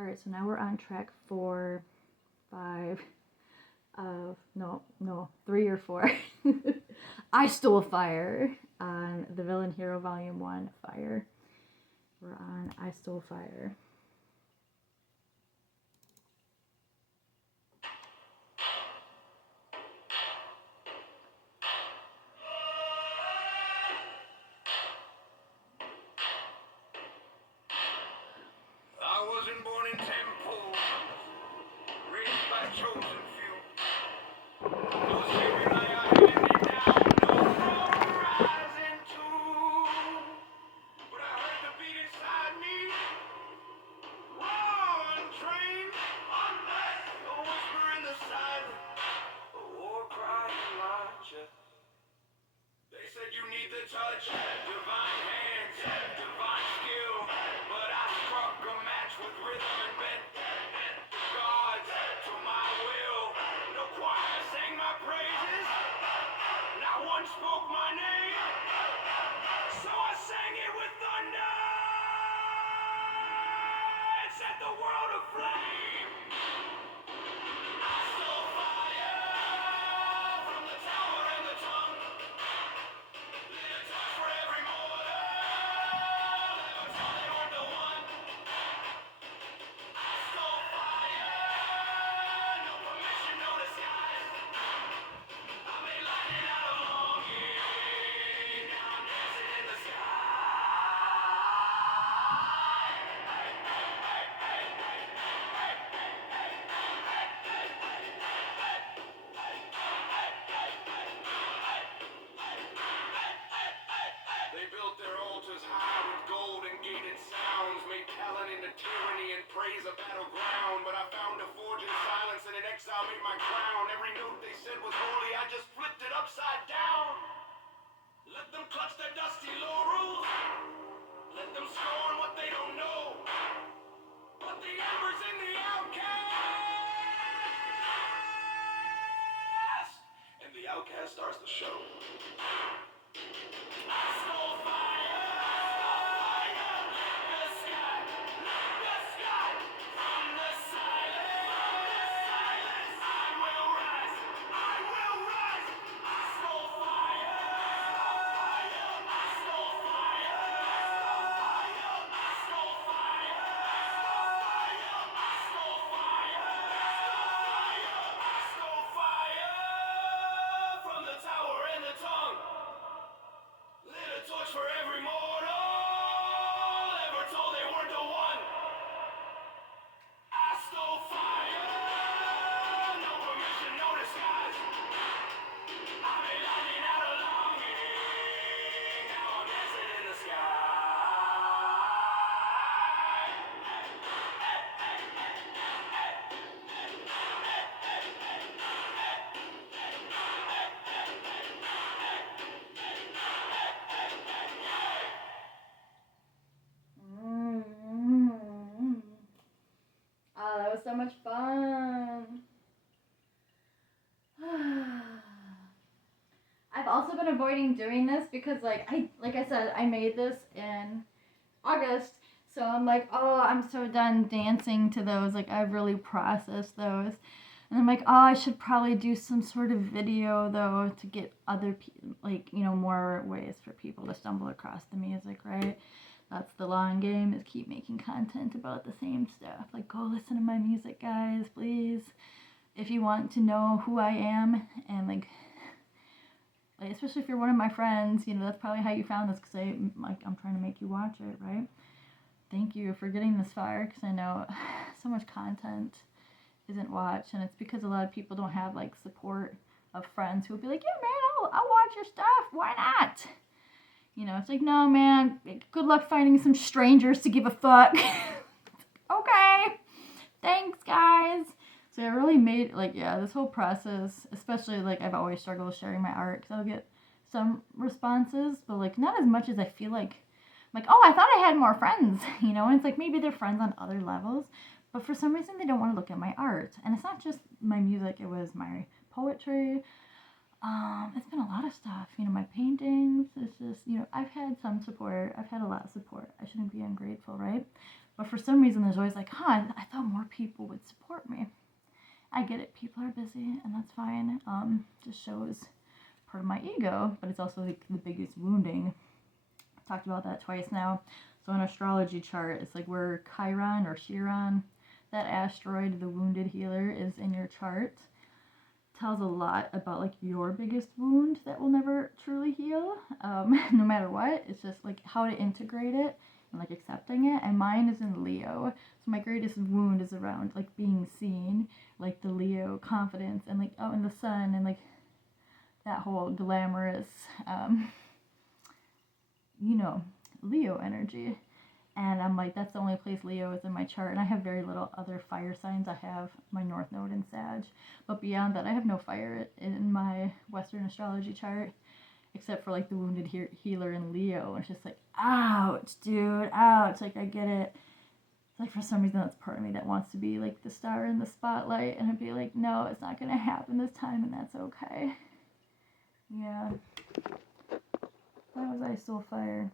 Alright, so now we're on track 4, 5 of, no, 3 or 4. I Stole Fire on the Villain Hero Volume 1, Fire. We're on I Stole Fire. I wasn't born in temple, raised by chosen few. No secret I handed down, no throne to rise into. But I heard the beat inside me, raw untrained, unless a whisper in the silence, a war cry in my chest. They said you need the touch, divine hands, divine skill. But I struck a match with rhythm and bent gods to my will. No choir sang my praises, not one spoke my name. So I sang it with thunder and set the world aflame. I stole fire from the tower and the tongue. Lit a torch for every mortal, never told they weren't the one. I stole fire, no permission, no disguise. I made lightning out of longing, now I'm dancing in the sky. They built their altars high with gold and gated sounds, made Callan into tyranny and praise a battleground. But I found a forge in silence and in exile made my crown. Every note they said was holy, I just flipped it upside down. Let them clutch their dusty laurels, let them scorn what they don't know. But the embers in the outcast, and the outcast starts the show. I stole fire, the sky, from the silence. I will rise, I stole fire, I stole fire, I stole fire, I stole fire, I stole fire from the tower and the tongue. Lit a torch for every mortal, ever told they weren't the one. I stole fire, no permission, no disguise. I made lightning out of longing, now I'm dancing in the sky. Oh, that was so much fun. I've also been avoiding doing this because like I said, I made this in August. So I'm like, oh, I'm so done dancing to those. Like I've really processed those. And I'm like, oh, I should probably do some sort of video though to get other more ways for people to stumble across the music, right? That's the long game, is keep making content about the same stuff. Like, go listen to my music, guys, please. If you want to know who I am, and like especially if you're one of my friends, that's probably how you found this, because I'm trying to make you watch it, right? Thank you for getting this far, because I know so much content isn't watched, and it's because a lot of people don't have like support of friends who will be like, yeah, man, I'll watch your stuff. Why not? It's like, no, man, good luck finding some strangers to give a fuck. Okay. Thanks, guys. So I really made, this whole process, especially, I've always struggled with sharing my art, because I'll get some responses, but, not as much as I feel like, oh, I thought I had more friends, and it's like, maybe they're friends on other levels, but for some reason they don't want to look at my art. And it's not just my music, it was my poetry. It's been a lot of stuff, my paintings. It's just, I've had some support. I've had a lot of support. I shouldn't be ungrateful, right? But for some reason, there's always like, I thought more people would support me. I get it. People are busy, and that's fine. Just shows part of my ego, but it's also like the biggest wounding. I've talked about that twice now. So an astrology chart, it's like where Chiron or Chiron, that asteroid, the wounded healer, is in your chart. Tells a lot about like your biggest wound that will never truly heal, no matter what. It's just like how to integrate it and like accepting it. And mine is in Leo, so my greatest wound is around like being seen, like the Leo confidence, and like out in the sun, and like that whole glamorous, Leo energy. And I'm like, that's the only place Leo is in my chart. And I have very little other fire signs. I have my North Node in Sag. But beyond that, I have no fire in my Western astrology chart. Except for like the wounded healer in Leo. And it's just like, ouch, dude, ouch. Like, I get it. It's like for some reason, that's part of me that wants to be like the star in the spotlight. And I'd be like, no, it's not going to happen this time. And that's okay. Yeah. Why was I still fire?